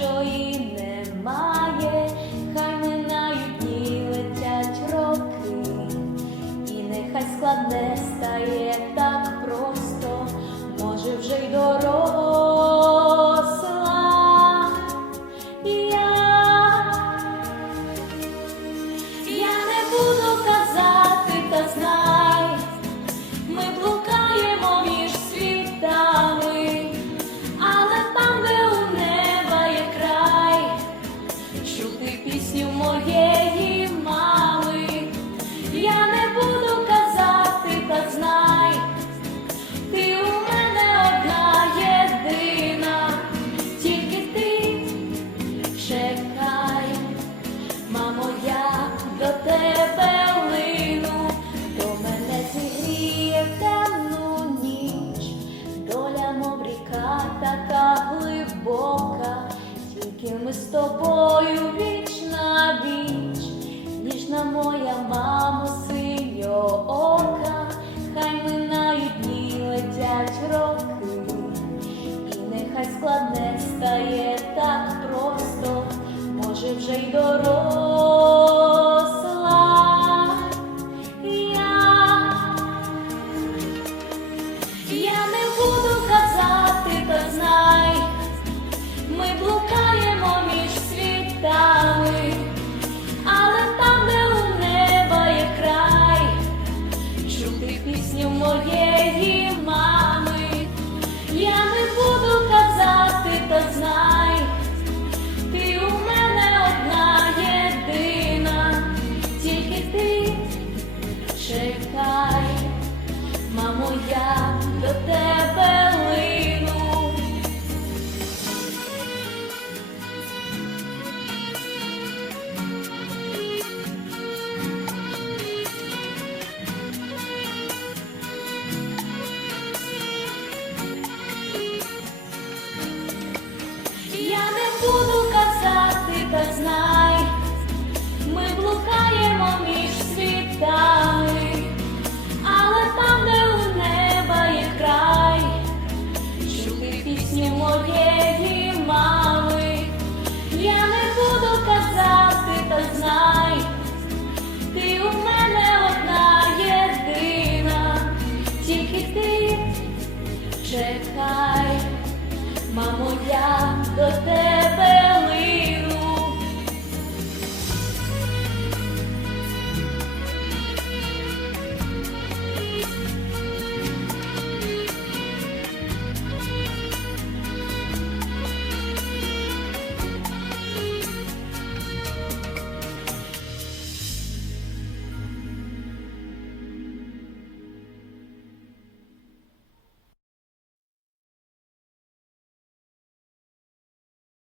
що і немає, хай минають дні, летять роки, і нехай складне стає так просто, може вже й дорога. Минають дні, летять роки, і нехай складне стає так просто, може вже й дорога. я до тебе не буду казати без нас. чекай, мамо, я до тебе.